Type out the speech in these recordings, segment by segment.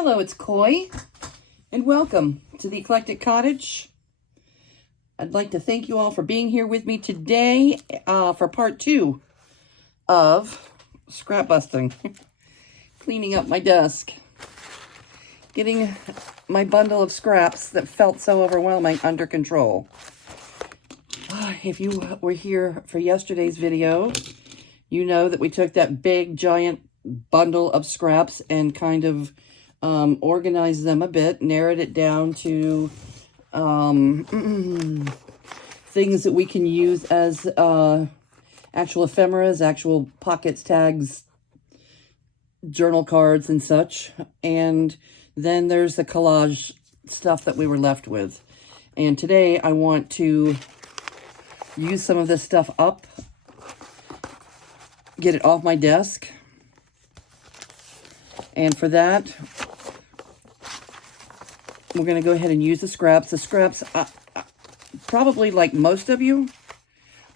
Hello, it's Coy, and welcome to the Eclectic Cottage. I'd like to thank you all for being here with me today for part 2 of scrap busting. Cleaning up my desk. Getting my bundle of scraps that felt so overwhelming under control. If you were here for yesterday's video, you know that we took that big, giant bundle of scraps and kind of organized them a bit, narrowed it down to things that we can use as actual ephemeras, actual pockets, tags, journal cards, and such. And then there's the collage stuff that we were left with. And today I want to use some of this stuff up, get it off my desk. And for that, we're going to go ahead and use the scraps. The scraps, probably like most of you,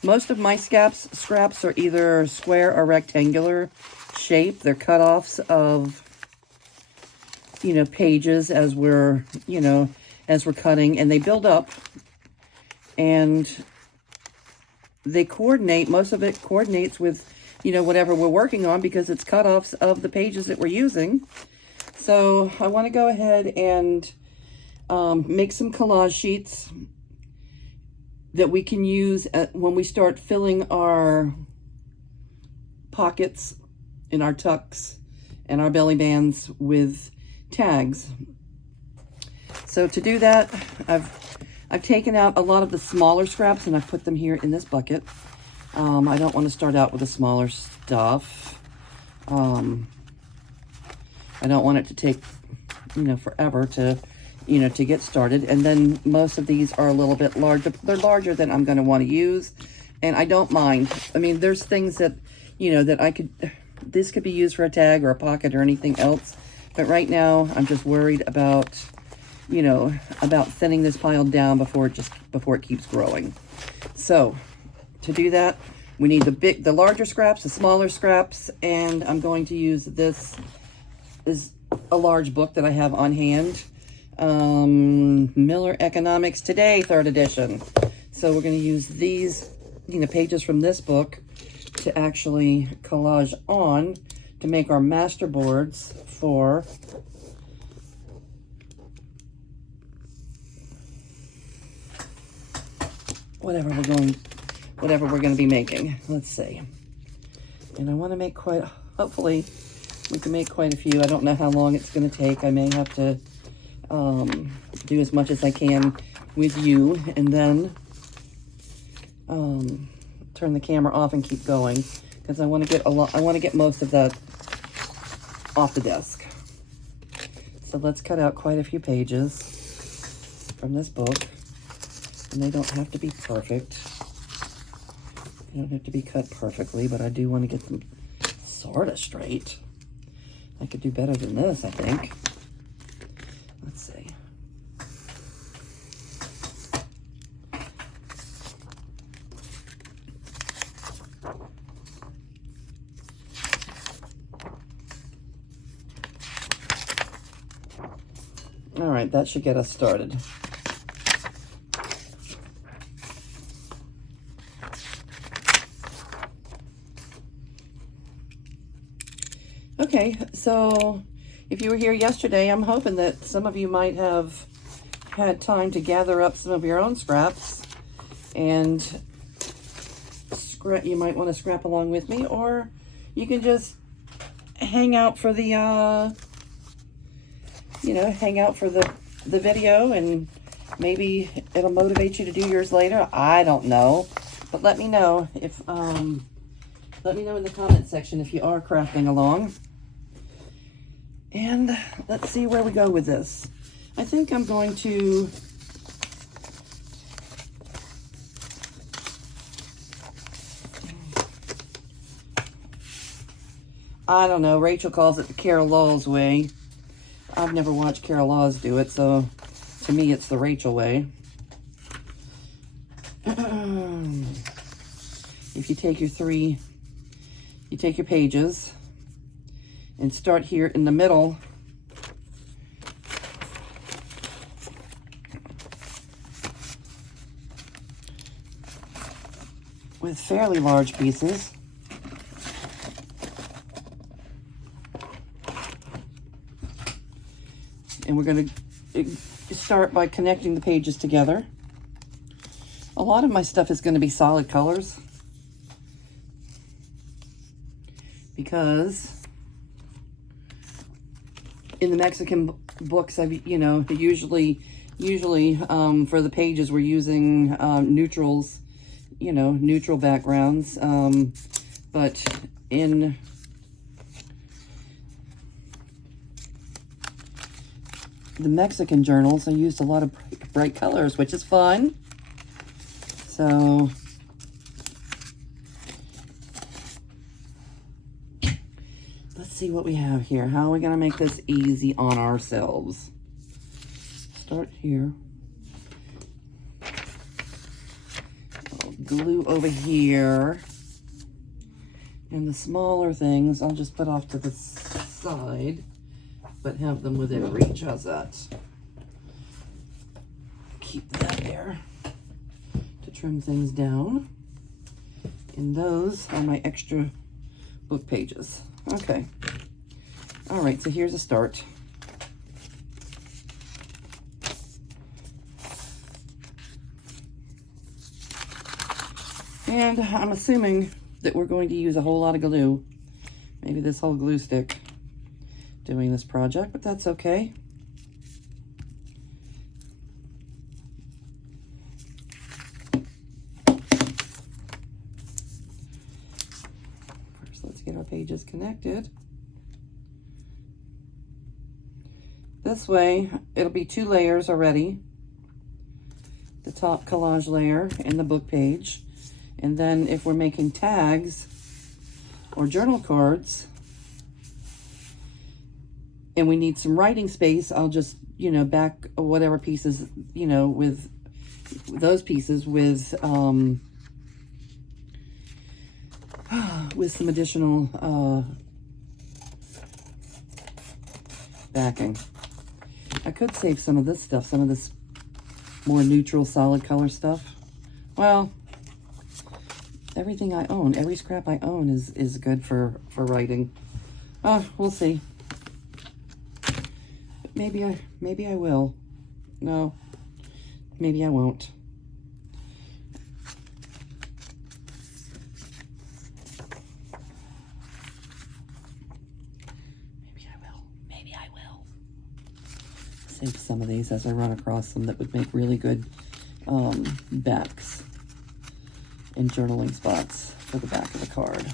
most of my scraps are either square or rectangular shape. They're cutoffs of, pages as we're cutting, and they build up, and they coordinate. Most of it coordinates with, whatever we're working on, because it's cutoffs of the pages that we're using. So I want to go ahead and make some collage sheets that we can use when we start filling our pockets and our tucks and our belly bands with tags. So to do that, I've taken out a lot of the smaller scraps and I've put them here in this bucket. I don't want to start out with the smaller stuff. I don't want it to take, forever to get started. And then most of these are a little bit larger. They're larger than I'm going to want to use. And I don't mind. I mean, there's things that, this could be used for a tag or a pocket or anything else. But right now, I'm just worried about, about thinning this pile down before it keeps growing. So to do that, we need the larger scraps, the smaller scraps, and I'm going to use this is a large book that I have on hand. Miller Economics Today, 3rd edition. So we're going to use these, pages from this book to actually collage on to make our master boards for whatever we're going to be making. Let's see. And I want to make hopefully we can make quite a few. I don't know how long it's going to take. I may have to do as much as I can with you, and then turn the camera off and keep going, because I want to get most of that off the desk. So let's cut out quite a few pages from this book, and they don't have to be perfect. They don't have to be cut perfectly, but I do want to get them sort of straight. I could do better than this, I think. Let's see. All right, that should get us started. Okay, so if you were here yesterday, I'm hoping that some of you might have had time to gather up some of your own scraps, and you might want to scrap along with me, or you can just hang out for the, the video, and maybe it'll motivate you to do yours later. I don't know, but let me know if, let me know in the comment section if you are crafting along. And let's see where we go with this. I think I'm going to I don't know, Rachel calls it the Carol Laws way. I've never watched Carol Laws do it, so to me it's the Rachel way. If you take your pages and start here in the middle with fairly large pieces. And we're going to start by connecting the pages together. A lot of my stuff is going to be solid colors because in the Mexican books, usually for the pages we're using neutrals, neutral backgrounds, but in the Mexican journals, I used a lot of bright colors, which is fun. So let's see what we have here. How are we going to make this easy on ourselves? Start here. I'll glue over here. And the smaller things, I'll just put off to the side, but have them within reach. How's that? Keep that there to trim things down. And those are my extra book pages. Okay. All right, so here's a start. And I'm assuming that we're going to use a whole lot of glue. Maybe this whole glue stick doing this project, but that's okay. First, let's get our pages connected. This way, it'll be 2 layers already. The top collage layer and the book page. And then if we're making tags or journal cards and we need some writing space, I'll just, back whatever pieces, with those pieces with some additional backing. I could save some of this stuff, some of this more neutral solid color stuff. Well, everything I own, every scrap I own is good for writing. We'll see. Maybe I will. No, maybe I won't. Maybe I will. Save some of these as I run across them that would make really good backs and journaling spots for the back of the card.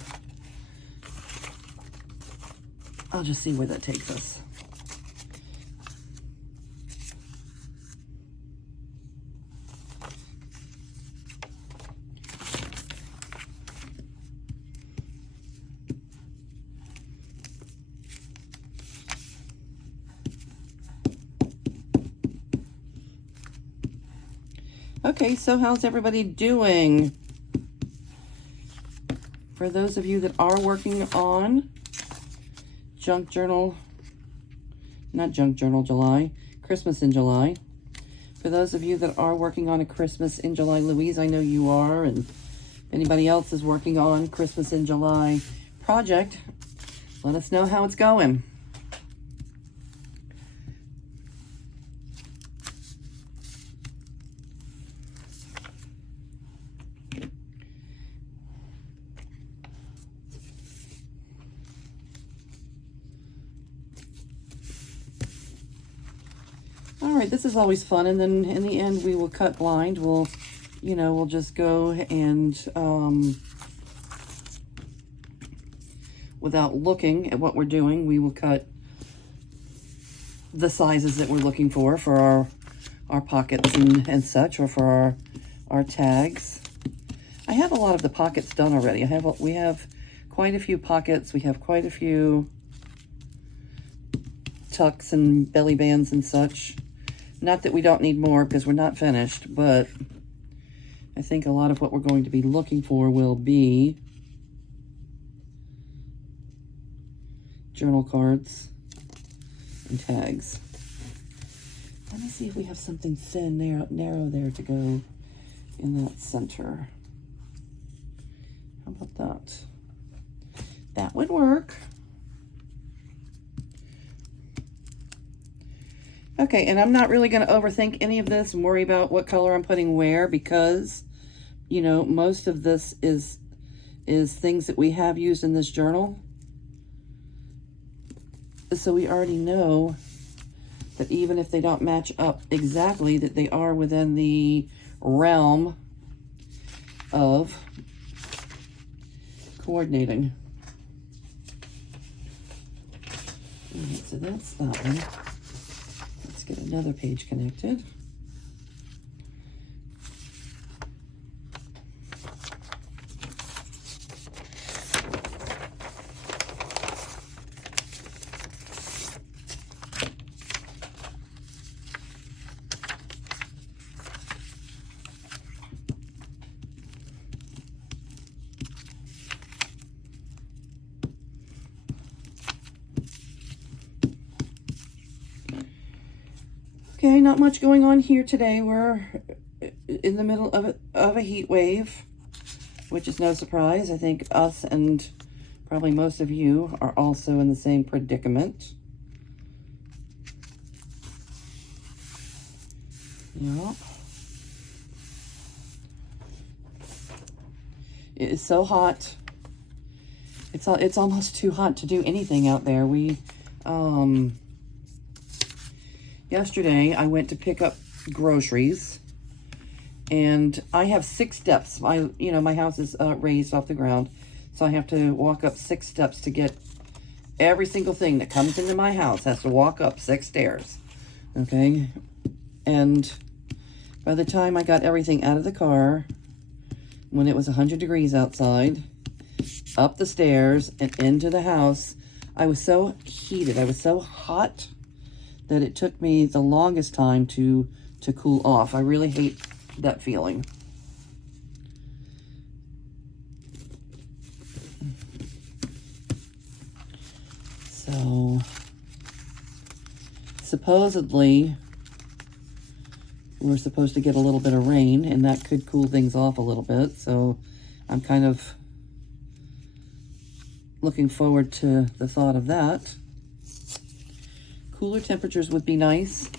I'll just see where that takes us. Okay, so how's everybody doing? For those of you that are working on Junk Journal, not Junk Journal July, Christmas in July. For those of you that are working on a Christmas in July, Louise, I know you are, and anybody else is working on Christmas in July project, let us know how it's going. All right, this is always fun, and then in the end we will cut blind. We'll just go and without looking at what we're doing, we will cut the sizes that we're looking for our pockets and such, or for our tags. I have a lot of the pockets done already. We have quite a few pockets. We have quite a few tucks and belly bands and such. Not that we don't need more, because we're not finished, but I think a lot of what we're going to be looking for will be journal cards and tags. Let me see if we have something thin, narrow there to go in that center. about that? That would work. Okay, and I'm not really going to overthink any of this and worry about what color I'm putting where, because, you know, most of this is things that we have used in this journal. So we already know that even if they don't match up exactly, that they are within the realm of coordinating. All right, so that's that one. Let's get another page connected. Okay, not much going on here today. We're in the middle of a heat wave, which is no surprise. I think us and probably most of you are also in the same predicament. Yeah. It is so hot. It's almost too hot to do anything out there. Yesterday, I went to pick up groceries, and I have 6 steps. My house is raised off the ground, so I have to walk up 6 steps to get every single thing that comes into my house. Has to walk up 6 stairs, okay? And by the time I got everything out of the car, when it was 100 degrees outside, up the stairs and into the house, I was so heated. I was so hot that it took me the longest time to cool off. I really hate that feeling. So, supposedly, we're supposed to get a little bit of rain, and that could cool things off a little bit. So, I'm kind of looking forward to the thought of that. Cooler temperatures would be nice.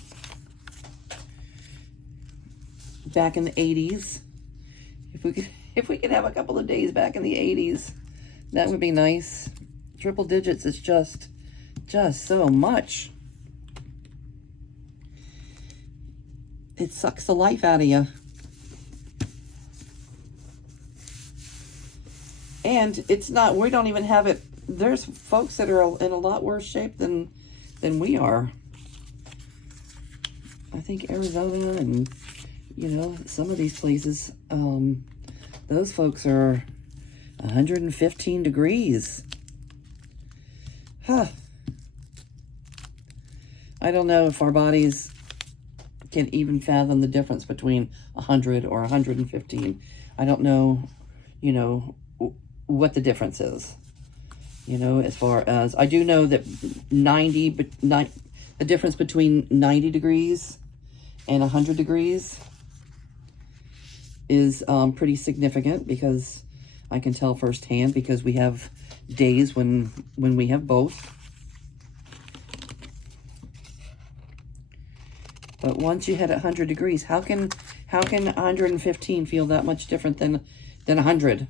Back in the 80s. If we could have a couple of days back in the 80s, that would be nice. Triple digits is just so much. It sucks the life out of you. And it's not, we don't even have it. There's folks that are in a lot worse shape than we are. I think Arizona and, you know, some of these places, those folks are 115 degrees. Huh. I don't know if our bodies can even fathom the difference between 100 or 115. I don't know, you know, what the difference is. You know, as far as, I do know that the difference between 90 degrees and 100 degrees is pretty significant, because I can tell firsthand, because we have days when we have both. But once you hit 100 degrees, how can 115 feel that much different than 100?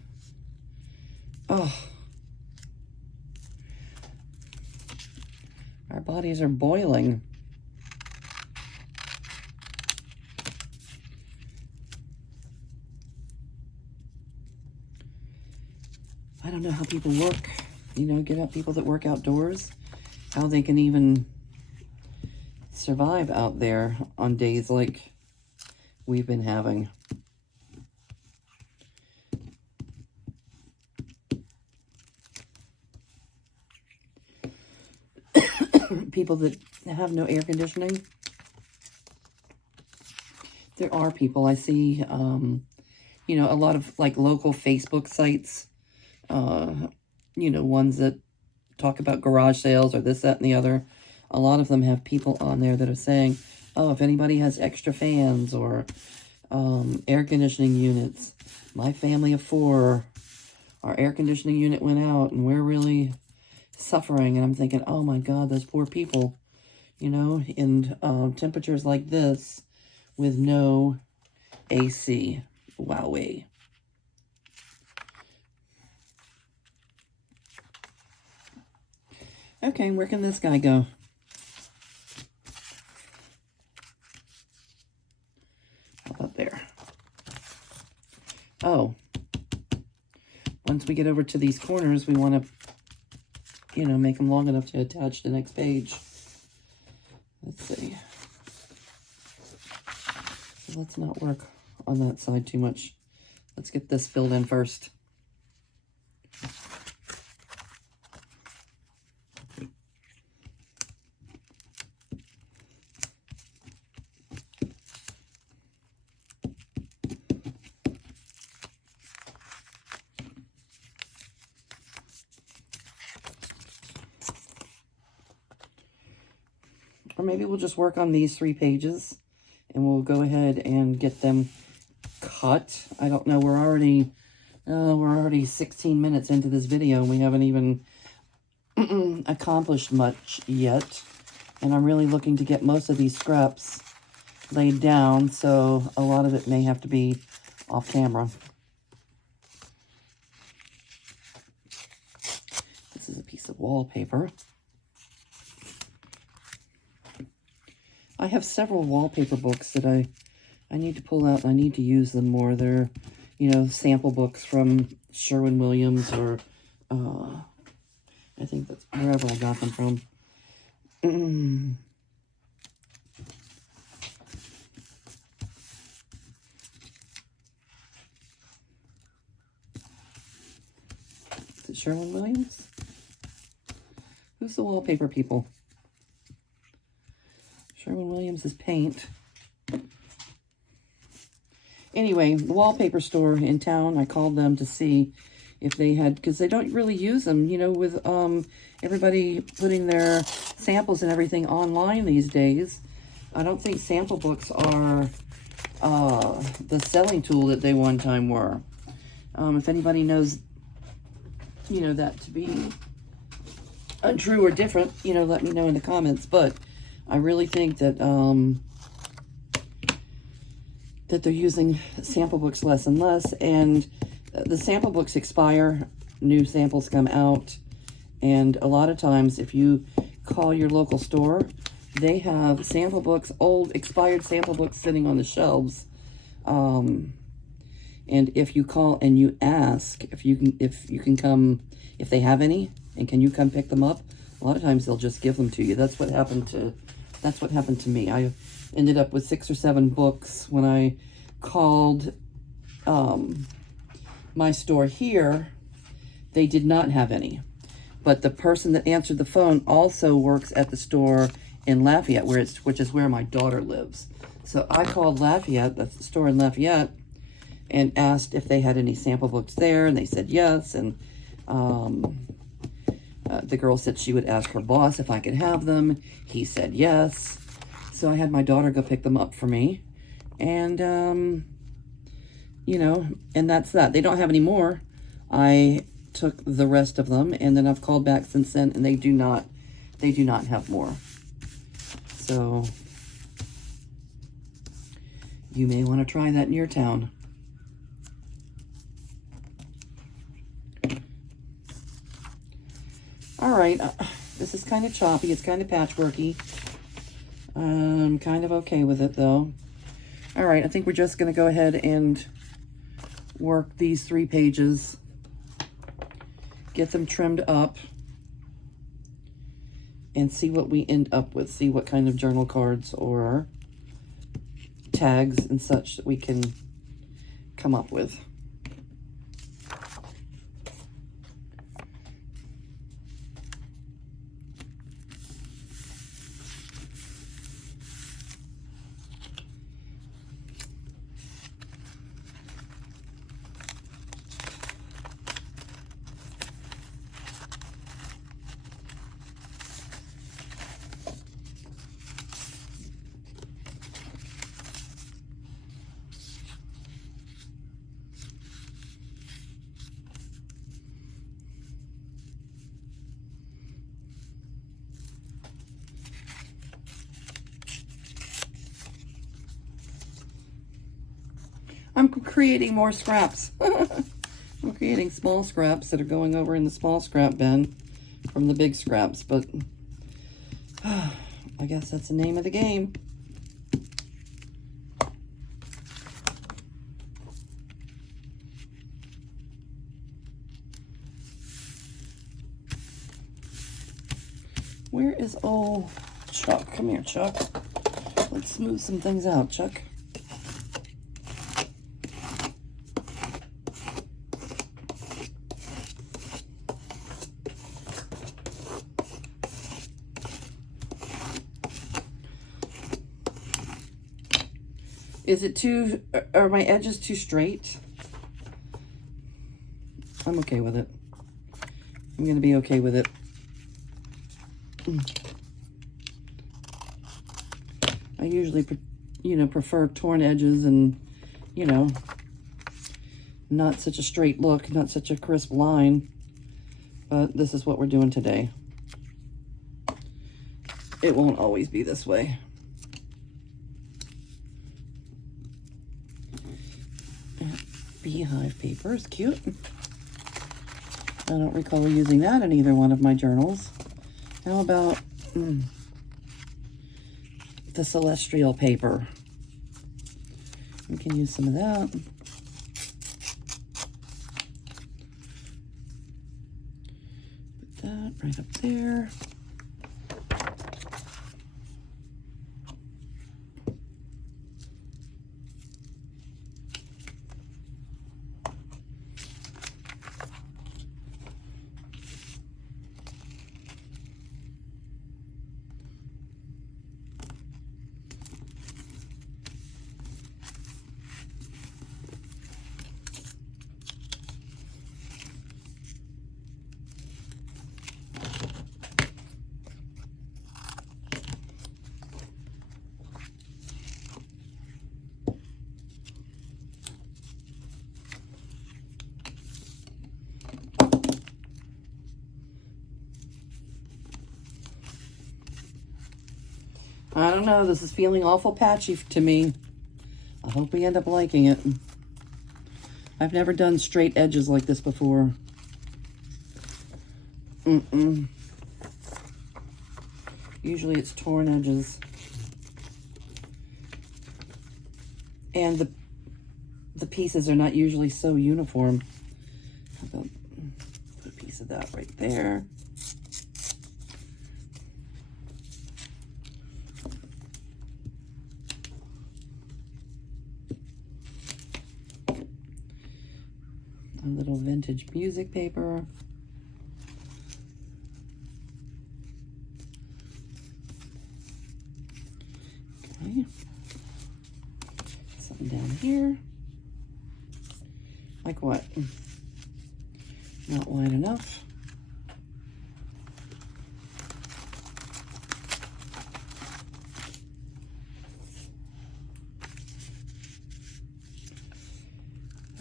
Oh. Our bodies are boiling. I don't know how people work, you know, people that work outdoors, how they can even survive out there on days like we've been having. People that have no air conditioning. There are people I see, you know, a lot of like local Facebook sites, you know, ones that talk about garage sales or this, that, and the other. A lot of them have people on there that are saying, oh, if anybody has extra fans or air conditioning units, my family of 4 our air conditioning unit went out and we're really suffering. And I'm thinking, oh my God, those poor people, you know, in temperatures like this with no AC. Wowee. Okay, where can this guy go? How about there? Oh, once we get over to these corners, we want to, you know, make them long enough to attach the next page. Let's see. Let's not work on that side too much. Let's get this filled in first. Or maybe we'll just work on these 3 pages and we'll go ahead and get them cut. I don't know. We're already 16 minutes into this video and we haven't even accomplished much yet. And I'm really looking to get most of these scraps laid down, so a lot of it may have to be off camera. This is a piece of wallpaper. I have several wallpaper books that I need to pull out and I need to use them more. They're, you know, sample books from Sherwin-Williams or, I think that's wherever I got them from. Is it Sherwin-Williams? Who's the wallpaper people? Sherwin-Williams is paint. Anyway, the wallpaper store in town, I called them to see if they had, because they don't really use them, you know, with everybody putting their samples and everything online these days. I don't think sample books are the selling tool that they one time were. If anybody knows, you know, that to be untrue or different, you know, let me know in the comments. But I really think that that they're using sample books less and less, and the sample books expire, new samples come out, and a lot of times if you call your local store, they have sample books, old expired sample books sitting on the shelves. And if you call and you ask if you can come, if they have any, and can you come pick them up, a lot of times they'll just give them to you. That's what happened to me. I ended up with 6 or 7 books when I called my store here. They did not have any, but the person that answered the phone also works at the store in Lafayette, which is where my daughter lives. So I called Lafayette, the store in Lafayette, and asked if they had any sample books there, and they said yes. And the girl said she would ask her boss if I could have them. He said yes. So I had my daughter go pick them up for me. And, you know, and that's that. They don't have any more. I took the rest of them, and then I've called back since then, and they do not have more. So you may want to try that in your town. All right, this is kind of choppy. It's kind of patchworky. I'm kind of okay with it, though. All right, I think we're just going to go ahead and work these 3 pages, get them trimmed up, and see what we end up with. See what kind of journal cards or tags and such that we can come up with. I'm creating more scraps. I'm creating small scraps that are going over in the small scrap bin from the big scraps, but I guess that's the name of the game. Where is old Chuck? Come here, Chuck. Let's smooth some things out, Chuck. Is it too, are my edges too straight? I'm okay with it. I'm gonna be okay with it. I usually, prefer torn edges and, not such a straight look, not such a crisp line, but this is what we're doing today. It won't always be this way. Beehive paper is cute. I don't recall using that in either one of my journals. How about the celestial paper? We can use some of that. Put that right up there. I don't know, this is feeling awful patchy to me. I hope we end up liking it. I've never done straight edges like this before. Usually it's torn edges. And the pieces are not usually so uniform. How about put a piece of that right there. A little vintage music paper. Okay. Something down here. Like what? Not wide enough.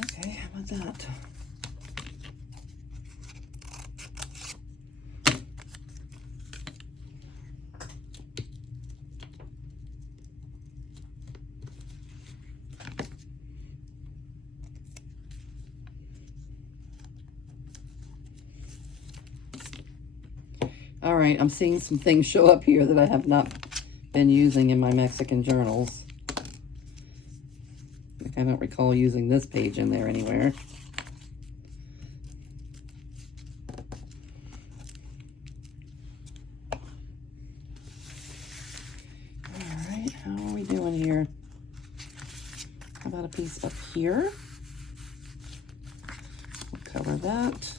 Okay, how about that? All right, I'm seeing some things show up here that I have not been using in my Mexican journals. I don't recall using this page in there anywhere. All right, how are we doing here? How about a piece up here? We'll cover that.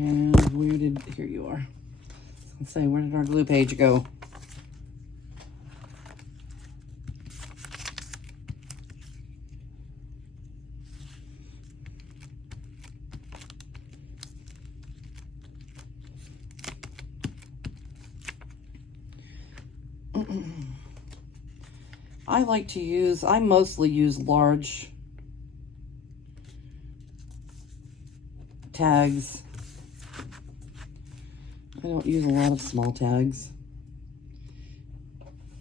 And here you are. Let's say, where did our glue page go? I mostly use large tags. I don't use a lot of small tags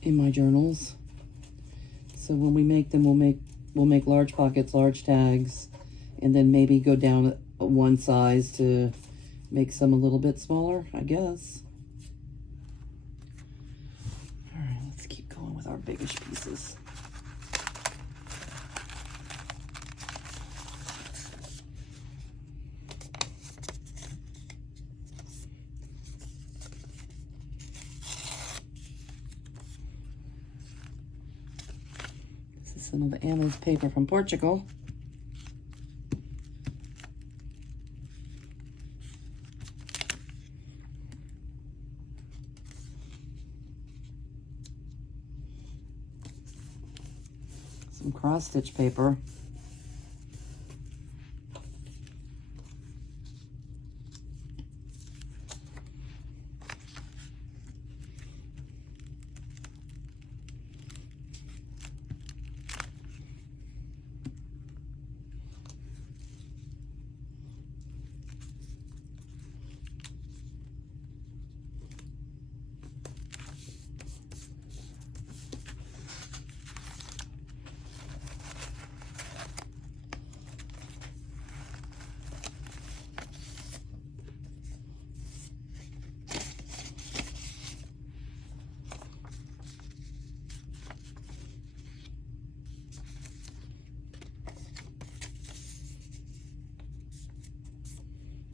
in my journals. So when we make them, we'll make large pockets, large tags, and then maybe go down one size to make some a little bit smaller, I guess. All right, let's keep going with our biggish pieces. Some of the Amos paper from Portugal. Some cross-stitch paper.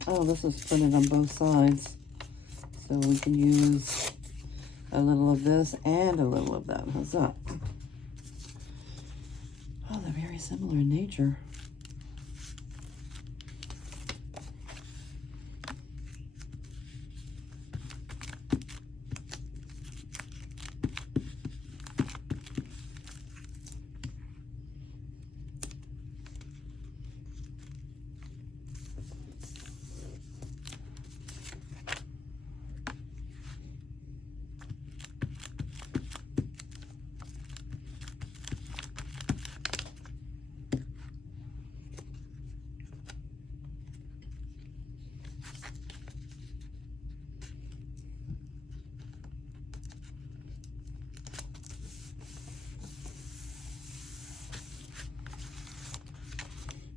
Oh, this is printed on both sides. So we can use a little of this and a little of that. How's that? Oh, they're very similar in nature.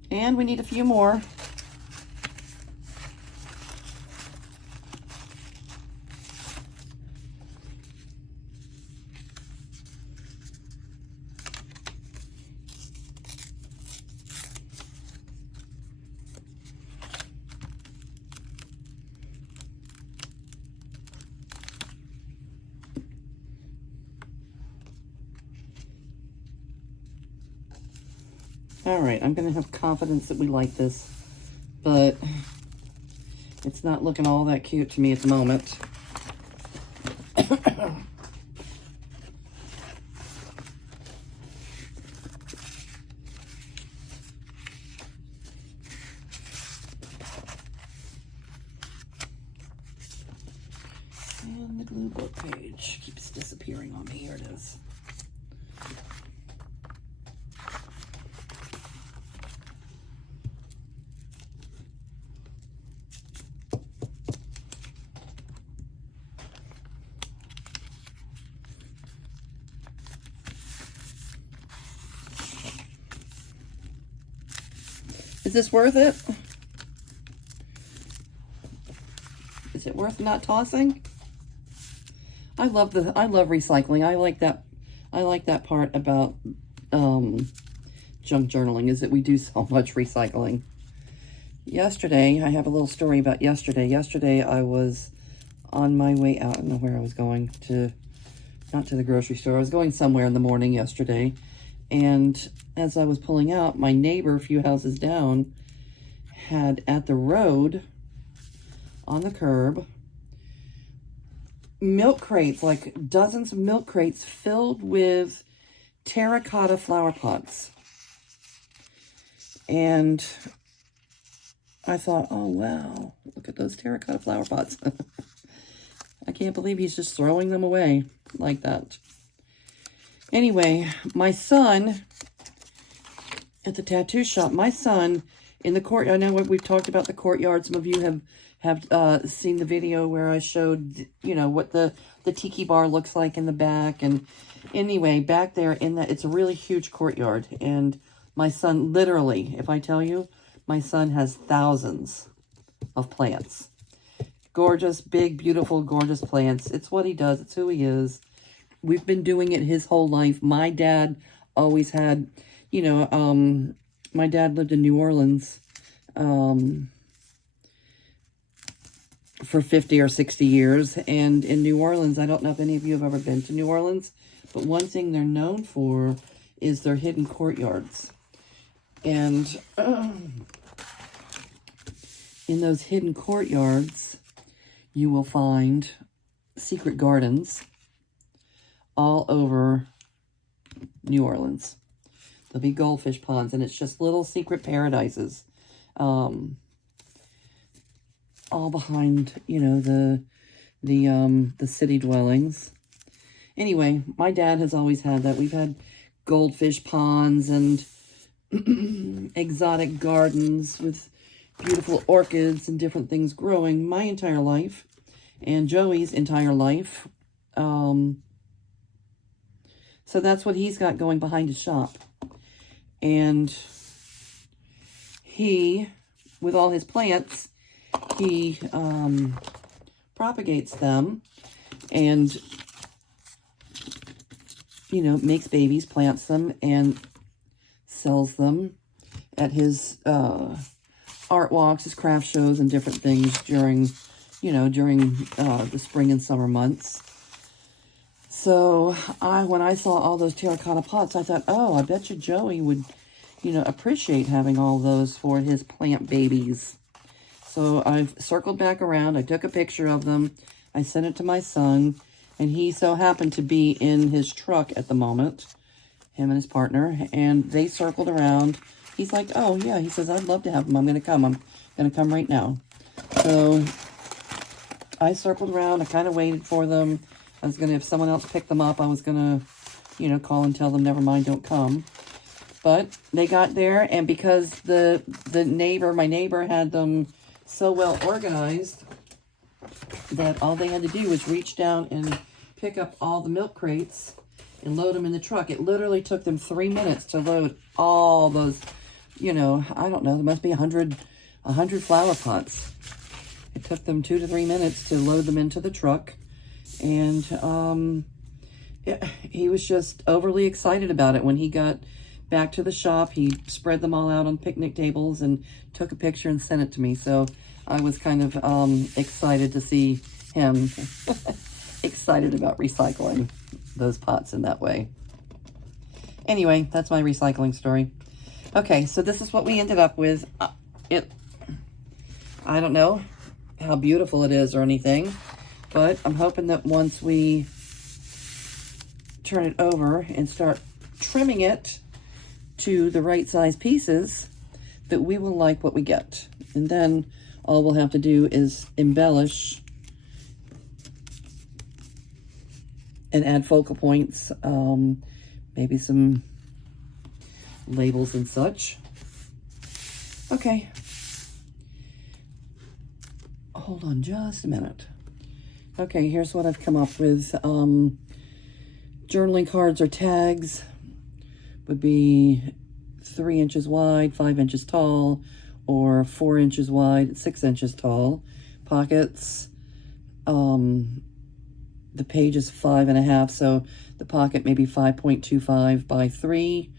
And we need a few more. All right, I'm gonna have confidence that we like this, but it's not looking all that cute to me at the moment. And the glue book page keeps disappearing on me. Here it is. Is this worth it? Is it worth not tossing? I love recycling. I like that part about junk journaling, is that we do so much recycling. Yesterday, I have a little story about yesterday. Yesterday I was on my way out. I don't know where I was going to, not to the grocery store. I was going somewhere in the morning yesterday. And as I was pulling out, my neighbor a few houses down had at the road on the curb. Milk crates, like dozens of milk crates filled with terracotta flower pots. And I thought, oh, wow, look at those terracotta flower pots. I can't believe he's just throwing them away like that. Anyway, my son at the tattoo shop, my son in the court, I know we've talked about the courtyard. Some of you have seen the video where I showed, you know, what the tiki bar looks like in the back. And anyway, back there in that, it's a really huge courtyard. And my son, literally, if I tell you, my son has thousands of plants. Gorgeous, big, beautiful, gorgeous plants. It's what he does. It's who he is. We've been doing it his whole life. My dad always had, you know, my dad lived in New Orleans for 50 or 60 years. And in New Orleans, I don't know if any of you have ever been to New Orleans, but one thing they're known for is their hidden courtyards. And in those hidden courtyards, you will find secret gardens all over New Orleans. There'll be goldfish ponds, and it's just little secret paradises, all behind, you know, the city dwellings. Anyway, my dad has always had that. We've had goldfish ponds and exotic gardens with beautiful orchids and different things growing my entire life, and Joey's entire life. So that's what he's got going behind his shop. And he, with all his plants, he propagates them and, you know, makes babies, plants them, and sells them at his art walks, his craft shows, and different things during, you know, during the spring and summer months. So when I saw all those terracotta pots, I thought, oh, I bet you Joey would, you know, appreciate having all those for his plant babies. So I've circled back around. I took a picture of them. I sent it to my son, and he so happened to be in his truck at the moment, him and his partner, and they circled around. He's like, oh, yeah. He says, I'd love to have them. I'm going to come. I'm going to come right now. So I circled around. I kind of waited for them. I was going to, if someone else picked them up, I was going to, you know, call and tell them, never mind, don't come. But they got there, and because my neighbor had them so well organized that all they had to do was reach down and pick up all the milk crates and load them in the truck. It literally took them 3 minutes to load all those, you know, I don't know, there must be 100 flower pots. It took them 2 to 3 minutes to load them into the truck. And he was just overly excited about it. When he got back to the shop, he spread them all out on picnic tables and took a picture and sent it to me. So I was kind of excited to see him excited about recycling those pots in that way. Anyway, that's my recycling story. Okay, so this is what we ended up with. I don't know how beautiful it is or anything, but I'm hoping that once we turn it over and start trimming it to the right size pieces, that we will like what we get. And then all we'll have to do is embellish and add focal points, maybe some labels and such. Okay. Hold on just a minute. Okay, here's what I've come up with. Journaling cards or tags would be 3 inches wide, 5 inches tall, or 4 inches wide, 6 inches tall. Pockets, the page is 5.5, so the pocket may be 5.25 by 3.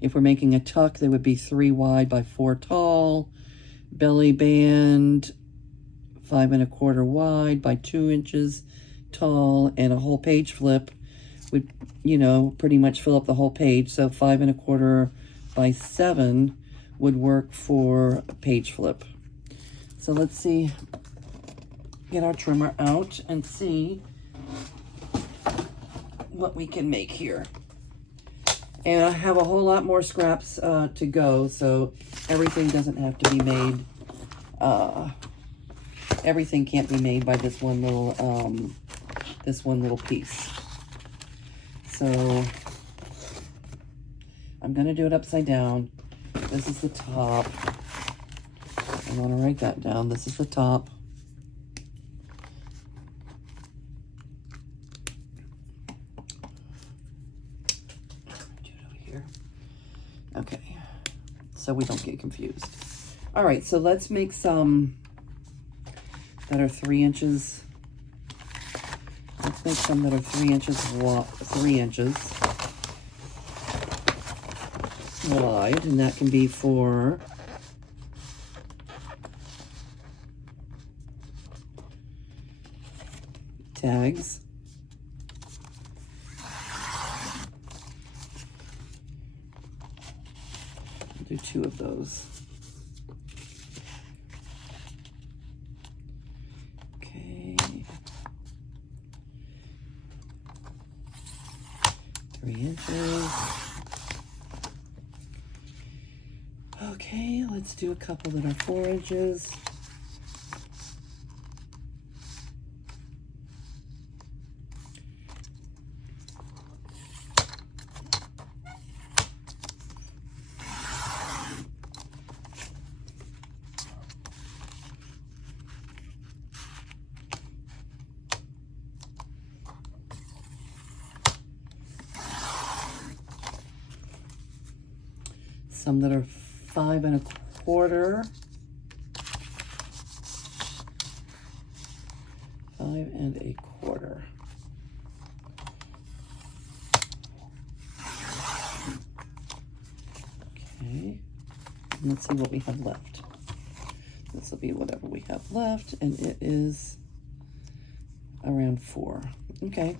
If we're making a tuck, they would be 3 wide by 4 tall. Belly band, 5 1/4 wide by 2 inches tall, and a whole page flip would, you know, pretty much fill up the whole page. So 5 1/4 by 7 would work for a page flip. So let's see get our trimmer out and see what we can make here. And I have a whole lot more scraps to go, so everything doesn't have to be made. Everything can't be made by this one little piece. So I'm gonna do it upside down. This is the top. I want to write that down. This is the top. Do it over here. Okay, so we don't get confused. All right, so let's make some that are 3 inches. Let's make some that are 3 inches wide, and that can be for tags. I'll do 2 of those. Okay. 3 inches. Okay, let's do a couple that are 4 inches. Some that are 5 1/4. 5 1/4. Okay. Let's see what we have left. This will be whatever we have left, and it is around 4. Okay.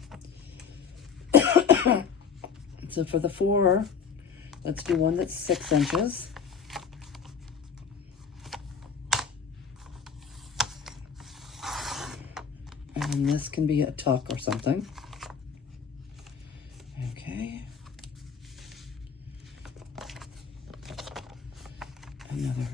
So for the 4, let's do one that's 6 inches. And this can be a tuck or something. Okay. Another.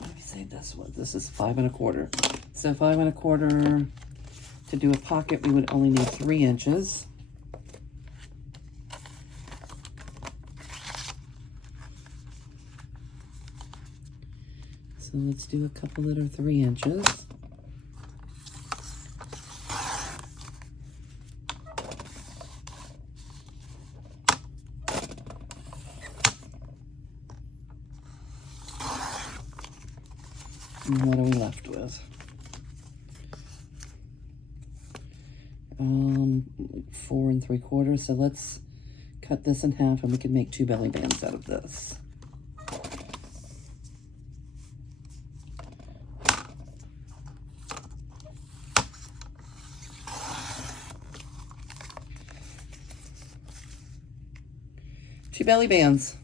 Let me say this one. This is 5 1/4. So 5 1/4. To do a pocket, we would only need 3 inches. So let's do a couple that are 3 inches. And what are we left with? 4 3/4. So let's cut this in half, and we can make 2 belly bands out of this. Two belly bands.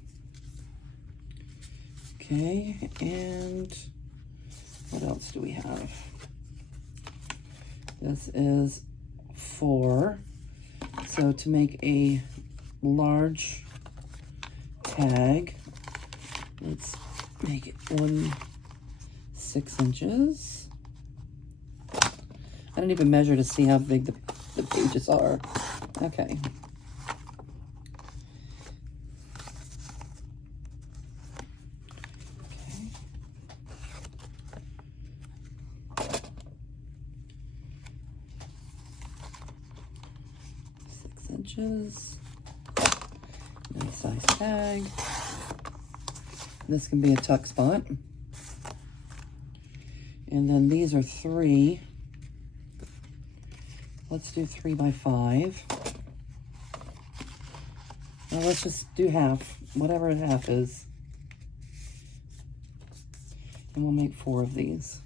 Okay, and what else do we have? This is 4. So to make a large tag, let's make it 6 inches. I didn't even measure to see how big the pages are. Okay. Inches. Nice size tag. This can be a tuck spot. And then these are 3. Let's do 3 by 5. Now let's just do half, whatever half is. And we'll make 4 of these.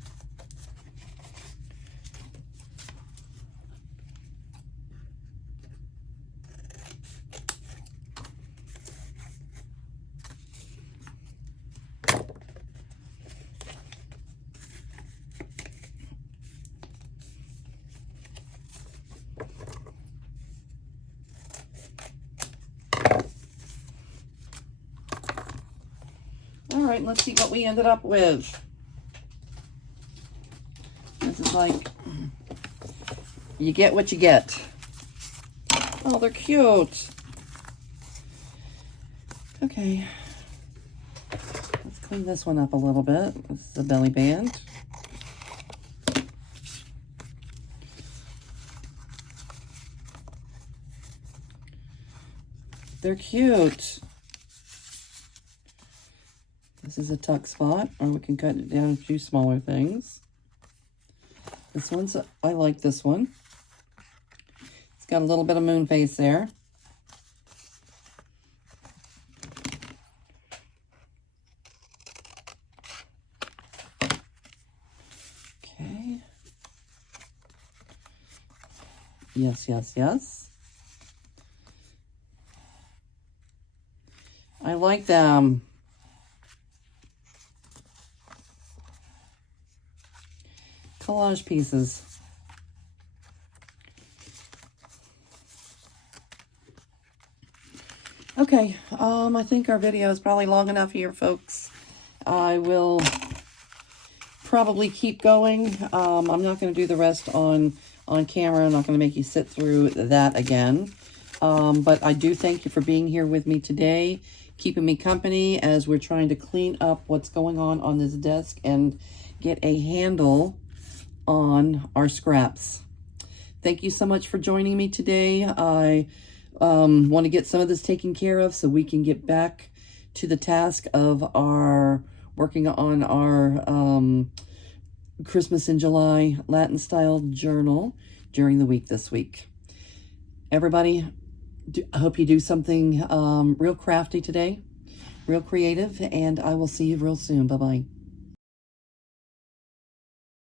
right, let's see what we ended up with. This is like, you get what you get. Oh, they're cute. Okay. Let's clean this one up a little bit. This is a belly band. They're cute. This is a tuck spot, or we can cut it down to smaller things. This one's, I like this one. It's got a little bit of moon face there. Okay. Yes, yes, yes. I like them. Collage pieces. Okay, I think our video is probably long enough here, folks. I will probably keep going. I'm not going to do the rest on camera. I'm not going to make you sit through that again. But I do thank you for being here with me today, keeping me company as we're trying to clean up what's going on this desk and get a handle on our scraps. Thank you so much for joining me today. I want to get some of this taken care of so we can get back to the task of working on our Christmas in July Latin style journal during the week this week. Everybody, I hope you do something real crafty today, real creative, and I will see you real soon. Bye-bye.